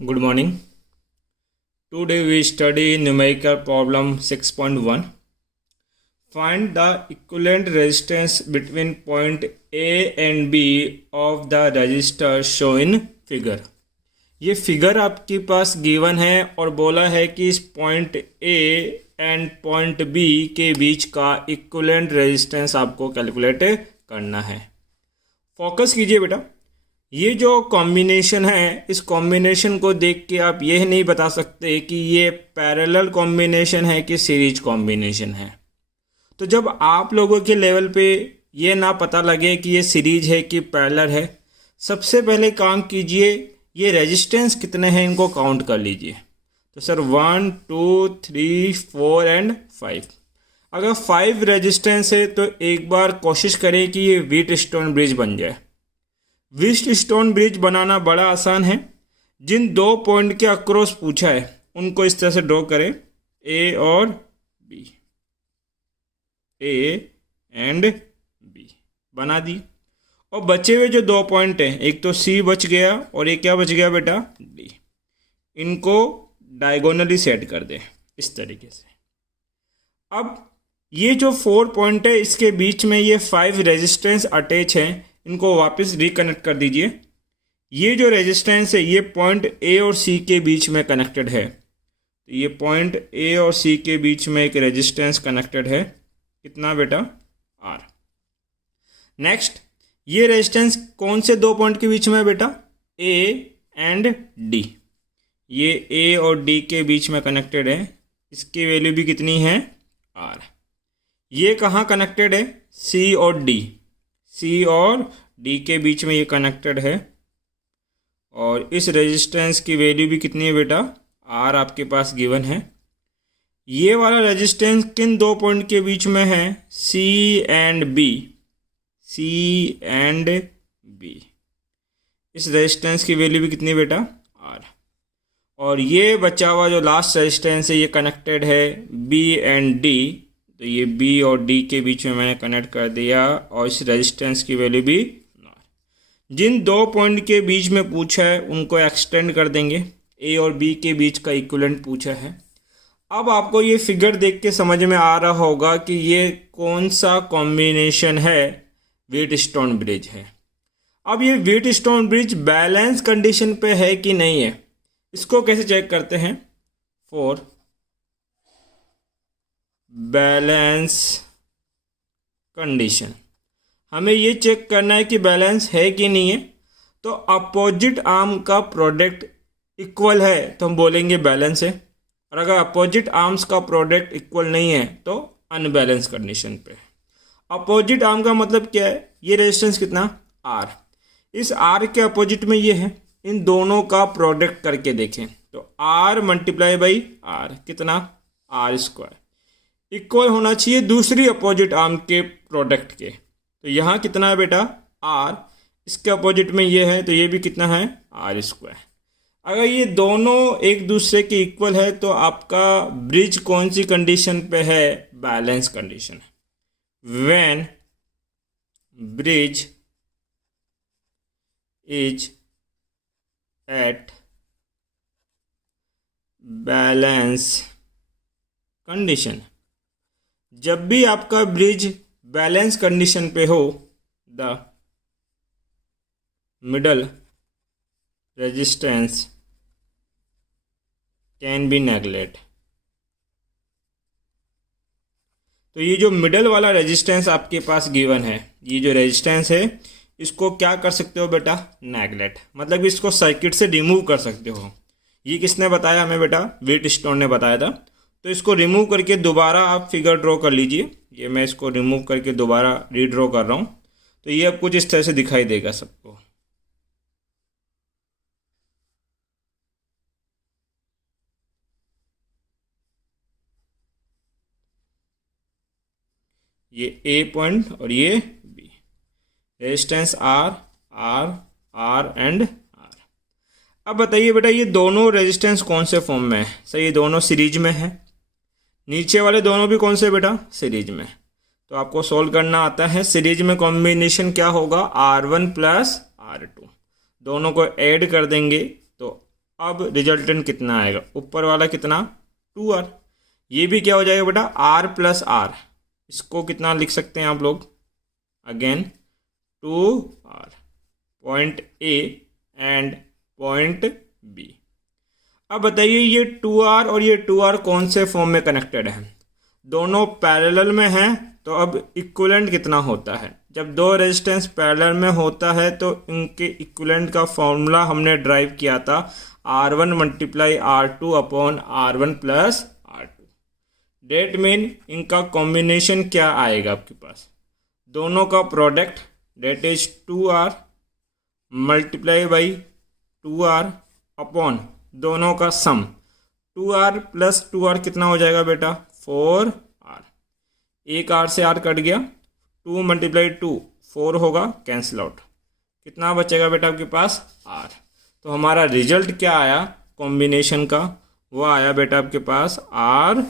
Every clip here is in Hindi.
Good morning. Today we study numerical problem 6.1. Find the equivalent resistance between point A and B of the resistor shown in figure. ये फिगर आपके पास गिवन है और बोला है कि इस point A and point B के बीच का इक्विवेलेंट रेजिस्टेंस आपको कैलकुलेट करना है। फोकस कीजिए बेटा, ये जो कॉम्बिनेशन है इस कॉम्बिनेशन को देख के आप यह नहीं बता सकते कि ये पैरेलल कॉम्बिनेशन है कि सीरीज कॉम्बिनेशन है। तो जब आप लोगों के लेवल पे ये ना पता लगे कि ये सीरीज है कि पैरेलल है, सबसे पहले काम कीजिए ये रेजिस्टेंस कितने हैं इनको काउंट कर लीजिए। तो सर 1 2 3 4 एंड 5। अगर 5 रेजिस्टेंस है तो एक बार कोशिश करें कि ये व्हीटस्टोन ब्रिज बन जाए। व्हीटस्टोन ब्रिज बनाना बड़ा आसान है। जिन दो पॉइंट के अक्रॉस पूछा है उनको इस तरह से ड्रॉ करें, ए और बी, ए एंड बी बना दी। और बचे हुए जो दो पॉइंट हैं, एक तो सी बच गया और एक क्या बच गया बेटा, डी। इनको डायगोनली सेट कर दें इस तरीके से। अब ये जो 4 पॉइंट है इसके बीच में ये 5 रेजिस्टेंस अटैच हैं, इनको वापस रिकनेक्ट कर दीजिए। ये जो रेजिस्टेंस है ये पॉइंट ए और सी के बीच में कनेक्टेड है। तो ये पॉइंट ए और सी के बीच में एक रेजिस्टेंस कनेक्टेड है, कितना बेटा, आर। नेक्स्ट, ये रेजिस्टेंस कौन से दो पॉइंट के बीच में है बेटा, ए एंड डी। ये ए और डी के बीच में कनेक्टेड है, इसकी वैल्यू भी कितनी है, आर। ये कहाँ कनेक्टेड है, सी और डी। सी और डी के बीच में ये कनेक्टेड है और इस रेजिस्टेंस की वैल्यू भी कितनी है बेटा, आर आपके पास गिवन है। ये वाला रेजिस्टेंस किन दो पॉइंट के बीच में है, C and B. C and B, इस रेजिस्टेंस की वैल्यू भी कितनी है बेटा, आर। और ये बचा हुआ जो लास्ट रेजिस्टेंस है ये कनेक्टेड है बी एंड डी। तो ये B और D के बीच में मैंने कनेक्ट कर दिया और इस रेजिस्टेंस की वैल्यू भी R। जिन दो पॉइंट के बीच में पूछा है उनको एक्सटेंड कर देंगे। A और B के बीच का इक्विवेलेंट पूछा है। अब आपको ये फिगर देख के समझ में आ रहा होगा कि ये कौन सा कॉम्बिनेशन है, व्हीटस्टोन ब्रिज है। अब ये व्हीटस्टोन ब्रिज बैलेंस कंडीशन पे है कि नहीं है, इसको कैसे चेक करते हैं। फॉर बैलेंस कंडीशन हमें ये चेक करना है कि बैलेंस है कि नहीं है। तो अपोजिट आर्म का प्रोडक्ट इक्वल है तो हम बोलेंगे बैलेंस है, और अगर अपोजिट आर्म्स का प्रोडक्ट इक्वल नहीं है तो अनबैलेंस कंडीशन पे। अपोजिट आर्म का मतलब क्या है, ये रेजिस्टेंस कितना, आर। इस आर के अपोजिट में ये है, इन दोनों का प्रोडक्ट करके देखें तो आर मल्टीप्लाई बाई आर कितना, आर स्क्वायर, इक्वल होना चाहिए दूसरी अपोजिट आर्म के प्रोडक्ट के। तो यहाँ कितना है बेटा, आर, इसके अपोजिट में ये है तो ये भी कितना है, आर स्क्वायर। अगर ये दोनों एक दूसरे के इक्वल है तो आपका ब्रिज कौन सी कंडीशन पे है, balance condition. When bridge is at balance condition, जब भी आपका ब्रिज बैलेंस कंडीशन पे हो, the middle resistance can be neglect. तो ये जो मिडल वाला रेजिस्टेंस आपके पास गिवन है, ये जो रेजिस्टेंस है इसको क्या कर सकते हो बेटा, नेगलेक्ट, मतलब इसको सर्किट से रिमूव कर सकते हो। ये किसने बताया हमें बेटा, व्हीटस्टोन ने बताया था। तो इसको रिमूव करके दोबारा आप फिगर ड्रॉ कर लीजिए। ये मैं इसको रिमूव करके दोबारा रीड्रॉ कर रहा हूँ, तो ये अब कुछ इस तरह से दिखाई देगा सबको। ये ए पॉइंट और ये B, resistance R R R and R. अब बताइए बेटा ये दोनों रेजिस्टेंस कौन से फॉर्म में है, सर ये दोनों सीरीज में है। नीचे वाले दोनों भी कौन से बेटा, सीरीज में। तो आपको सोल्व करना आता है। सीरीज में कॉम्बिनेशन क्या होगा, R1 प्लस R2, दोनों को ऐड कर देंगे तो अब रिजल्टेंट कितना आएगा, ऊपर वाला कितना 2r, ये भी क्या हो जाएगा बेटा r प्लस आर, इसको कितना लिख सकते हैं आप लोग, again 2r, point A and point B। अब बताइए ये 2r और ये 2r कौन से फॉर्म में कनेक्टेड है, दोनों पैरेलल में हैं, तो अब इक्विवेलेंट कितना होता है, जब दो रेजिस्टेंस पैरेलल में होता है तो इनके इक्विवेलेंट का फॉर्मूला हमने ड्राइव किया था R1 multiply R2 upon R1 plus R2। That mean इनका कॉम्बिनेशन क्या आएगा आपके पास, दोनों का product that is 2r multiply by 2r upon दोनों का सम 2r प्लस 2r कितना हो जाएगा बेटा 4r, एक r से r कट गया, 2 मल्टीप्लाई 2 4 होगा, कैंसिल आउट, कितना बचेगा बेटा आपके पास r। तो हमारा रिजल्ट क्या आया कॉम्बिनेशन का, वो आया बेटा आपके पास r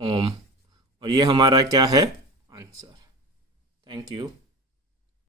ओम, और ये हमारा क्या है आंसर। Thank you.